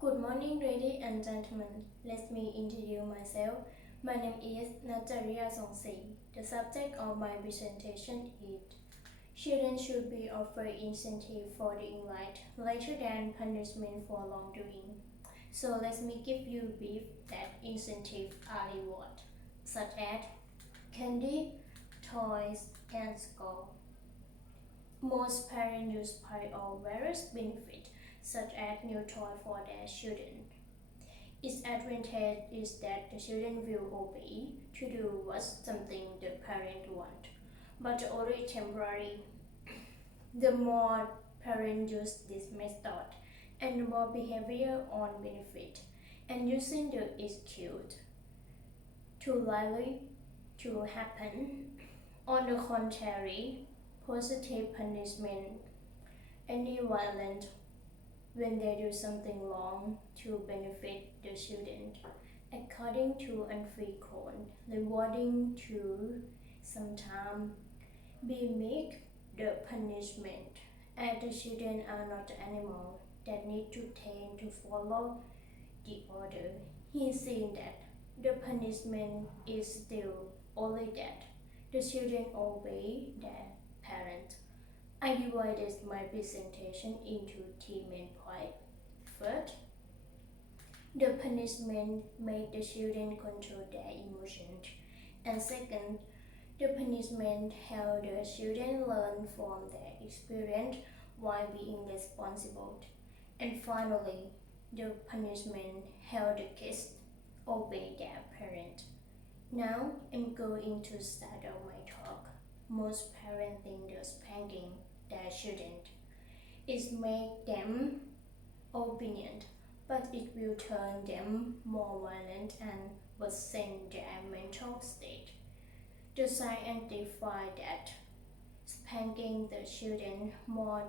Good morning, ladies and gentlemen. Let me introduce myself. My name is Nacharia Songsi. The subject of my presentation is children should be offered incentive for doing right rather than punishment for wrongdoing. So let me give you brief that incentives are reward, such as candy, toys, and score. Most parents use pie or various benefits, such as new toy for their children. Its advantage is that the children will obey to do what something the parent want, but only temporary. The more parents use this method, and the more behavior on benefit, and using the excuse too likely to happen. On the contrary, positive punishment any violent when they do something wrong to benefit the children, according to unfrequent, rewarding to sometimes be make the punishment, as the children are not animals that need to tend to follow the order. He seen that the punishment is still only that the children obey their parents. I divided my presentation into three main points. First, the punishment made the children control their emotions. And second, the punishment helped the children learn from their experience while being responsible. And finally, the punishment helped the kids obey their parents. Now I'm going to start on my talk. Most parents think the spanking their children is make them obedient, but it will turn them more violent and worsen their mental state. The scientists find that spanking the children more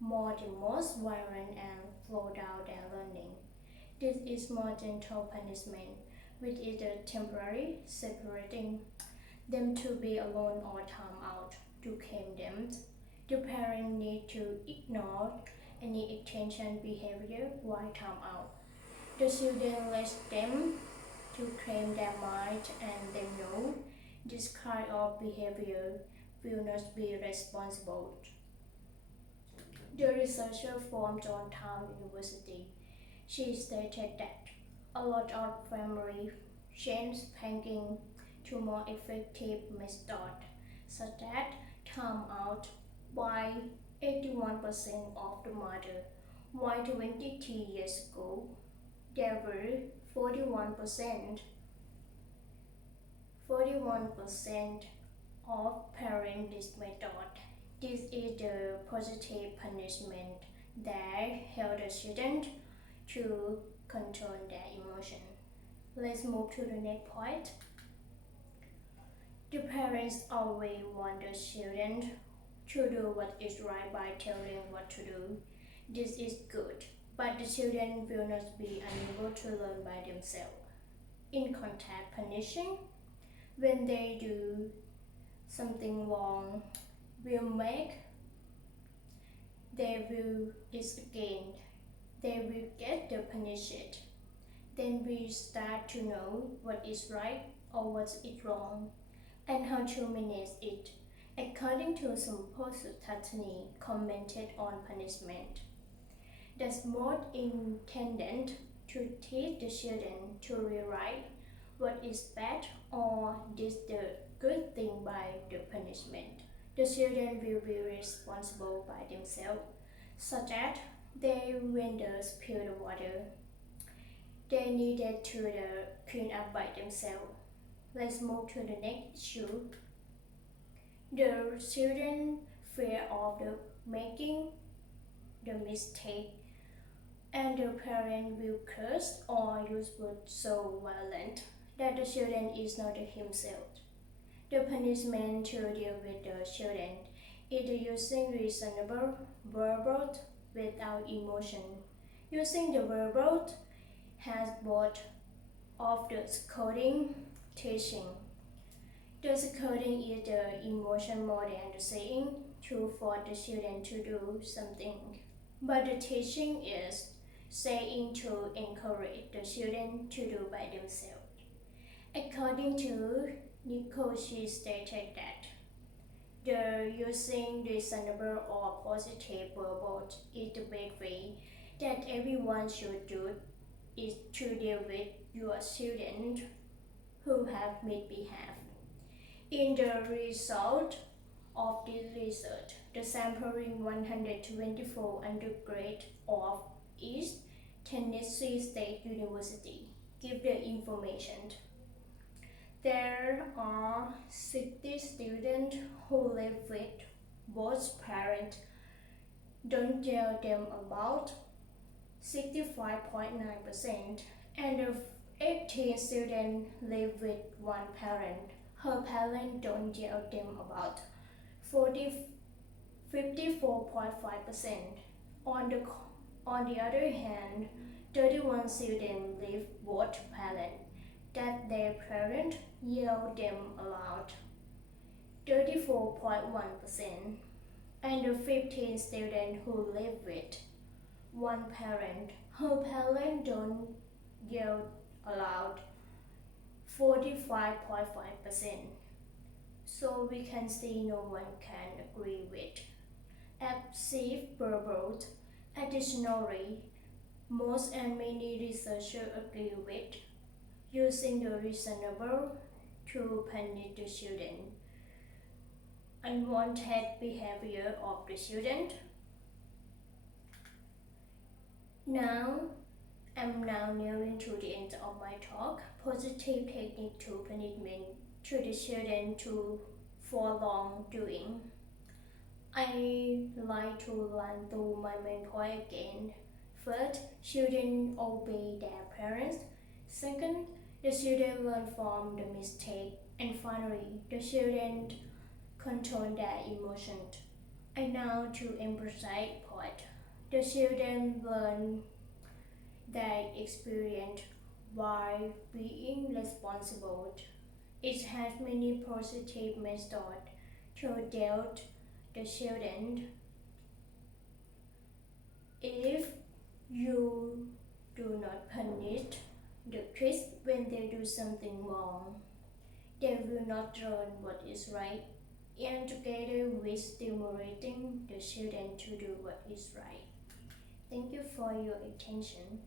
the most violent and slow down their learning. This is more gentle punishment, which is a temporary separating them to be alone or time out to calm them. The parent need to ignore any attention behavior while time out. The children let them to claim their mind and they know this kind of behavior will not be responsible. The researcher from Georgetown University, she stated that a lot of families change spanking to more effective methods, such as time out by 81% of the mother, while 23 years ago there were 41% of parents this method. This is the positive punishment that help the student to control their emotion. Let's move to the next point. The parents always want the children to do what is right by telling what to do. This is good, but the children will not be unable to learn by themselves. In contrast, punishing when they do something wrong will make they will is again. They will get the punished. Then we start to know what is right or what is wrong and how to manage it. According to some post-study commented on punishment, that's more intended to teach the children to rewrite what is bad or is the good thing by the punishment. The children will be responsible by themselves, such as they when they spill the water, they needed to clean up by themselves. Let's move to the next issue. The children fear of the making the mistake, and the parent will curse or use words so violent that the children is not himself. The punishment to deal with the children is using reasonable verbal without emotion. Using the verbal has both of the scolding, teaching. The scolding is the emotion more than the saying to force the children to do something. But the teaching is saying to encourage the children to do by themselves. According to Nicole, she stated that the using reasonable or positive verbal is the best way that everyone should do is to deal with your students who have misbehaved. In the result of this research, the sampling 124 undergraduates of East Tennessee State University give the information. There are 60 students who live with both parents. Don't tell them about 65.9%, and the 18 students live with one parent. Her parents don't tell them about 54.5%. On the other hand, 31 students live both parents that their parents yell them aloud, 34.1%, and the 15 students who live with one parent, her parents don't yell aloud, 45.5%. So we can see no one can agree with abusive verbal. Additionally, most and many researchers agree with using the reasonable to punish the children. Unwanted behavior of the student. Now, I'm nearing to the end of my talk. Positive technique to punishment to the children for wrongdoing. I like to run through my main point again. First, children obey their parents. Second, the children learn from the mistake. And finally, the children control their emotions. And now to emphasize point. The children learn their experience while being responsible. It has many positive methods to deal with the children. If you do not punish the kids when they do something wrong, they will not learn what is right, and together with stimulating the children to do what is right. Thank you for your attention.